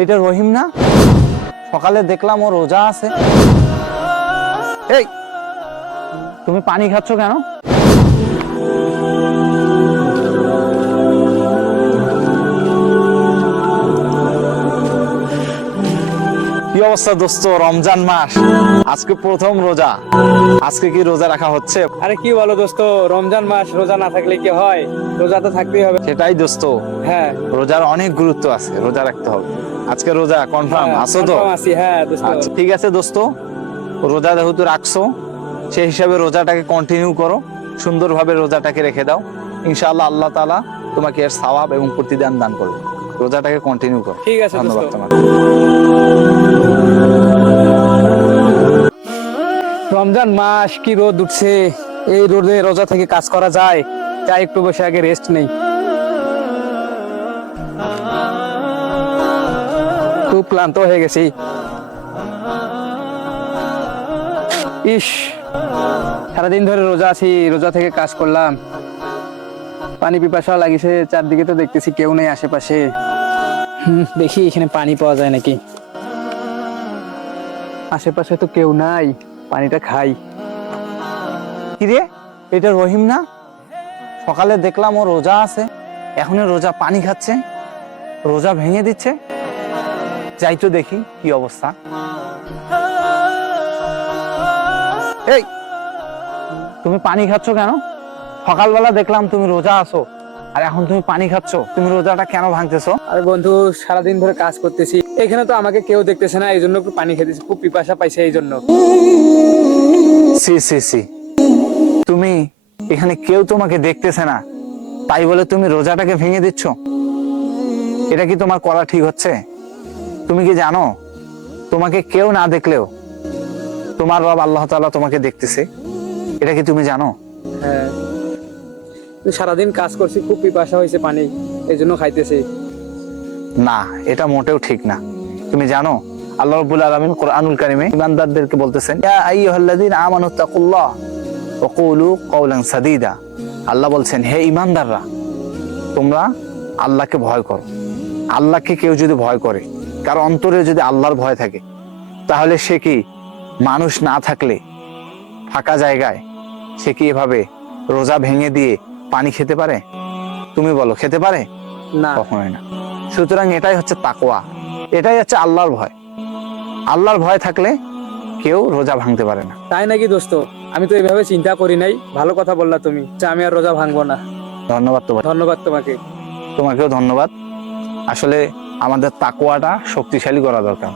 এটা রহিম না? সকালে দেখলাম ও রোজা আছে। এই, তুমি পানি খাচ্ছ কেন? কি অবস্থা দোস্ত? রমজান মাস, আজকে প্রথম রোজা। আজকে কি রোজা রাখা হচ্ছে? আরে কি বলো দোস্ত, রমজান মাস, রোজা না থাকলে কি হয়? রোজা তো থাকতেই হবে। সেটাই দোস্ত, হ্যাঁ রোজার অনেক গুরুত্ব আছে, রোজা রাখতে হবে। আজকে রোজা কনফার্ম হ্যাঁ, আছো তো? confirm আছি, হ্যাঁ দোস্ত। আচ্ছা ঠিক আছে দোস্ত, রোজা যেহেতু রাখছো সেই হিসাবে রোজাটাকে কন্টিনিউ করো, সুন্দরভাবে রোজাটাকে রেখে দাও। ইনশাআল্লাহ আল্লাহ তাআলা তোমাকে এর সওয়াব এবং প্রতিদান দান করবে। রোজাটাকে কন্টিনিউ করো। ঠিক আছে ধন্যবাদ দোস্ত। তোমাকে। রমজান মাস, কি রোদ উঠছে! এই রোদে রোজা থেকে কাজ করা যায়? তাই একটু বসে আগে রেস্ট নেই। খুব ক্লান্ত হয়ে গেছি। ইস, সারাদিন ধরে রোজা আছি, রোজা থেকে কাজ করলাম, পানি পিপাসা লাগিছে। চারদিকে তো দেখতেছি কেউ নেই আশেপাশে। দেখি এখানে পানি পাওয়া যায় নাকি। আশেপাশে তো কেউ নাই, পানিটা খাই। কিরে, এটা রহিম না? সকালে দেখলাম ও রোজা আছে, এখনই রোজা পানি খাচ্ছে, রোজা ভেঙে দিচ্ছে। যাই তো দেখি কি অবস্থা। এই, তুমি পানি খাচ্ছ কেন? সকালবেলা দেখলাম তুমি রোজা আছো, আর এখন তুমি পানি খাচ্ছ। তুমি রোজাটা কেন ভাঙতেছো? আরে বন্ধু, সারাদিন ধরে কাজ করতেছি, এখানে তো আমাকে কেউ দেখতেছে না, এই জন্য একটু পানি খেতেছি। খুব পিপাসা পাইছে এই জন্য। সি সি সি, তুমি এখানে কেউ তোমাকে দেখতেছে না তাই বলে তুমি রোজাটাকে ভেঙে দিচ্ছ? এটা কি তোমার করা ঠিক হচ্ছে? তুমি কি জানো, তোমাকে কেউ না দেখলেও তোমার রব আল্লাহ তাআলা তোমাকে দেখতেছে? এটা কি তুমি জানো? হ্যাঁ, সারাদিন কাজ করছি, খুব পিপাসা হয়েছে পানি, এই জন্য খাইতেছি। না, এটা মোটেও ঠিক না। তুমি জানো আল্লাহ রাব্বুল আলামিন কোরআনুল কারীমে ইমানদারদেরকে বলতেছেন, ইয়া আইয়ুহাল্লাযীনা আমানু তাকুল্লাহ ওয়া কুলু কাওলান সাদীদা। আল্লাহ বলছেন, হে ইমানদাররা, তোমরা আল্লাহকে ভয় করো। আল্লাহকে কেউ যদি ভয় করে, কার অন্তরে যদি আল্লাহর ভয় থাকে, তাহলে সে কি মানুষ না থাকলে ফাঁকা জায়গায় সে কি এভাবে রোজা ভেঙে দিয়ে পানি খেতে পারে? তুমি বলো, খেতে পারে? না। কখনোই না। সুতরাং এটাই হচ্ছে তাকওয়া, এটাই হচ্ছে আল্লাহর ভয়। আল্লাহর ভয় থাকলে কেউ রোজা ভাঙতে পারে না। তাই নাকি দোস্ত? আমি তো এইভাবে চিন্তা করি নাই। ভালো কথা বললা তুমি, যে আমি আর রোজা ভাঙবো না। ধন্যবাদ তোমাকে। ধন্যবাদ তোমাকে। তোমাকেও ধন্যবাদ। আসলে আমাদের তাকওয়াটা শক্তিশালী করা দরকার।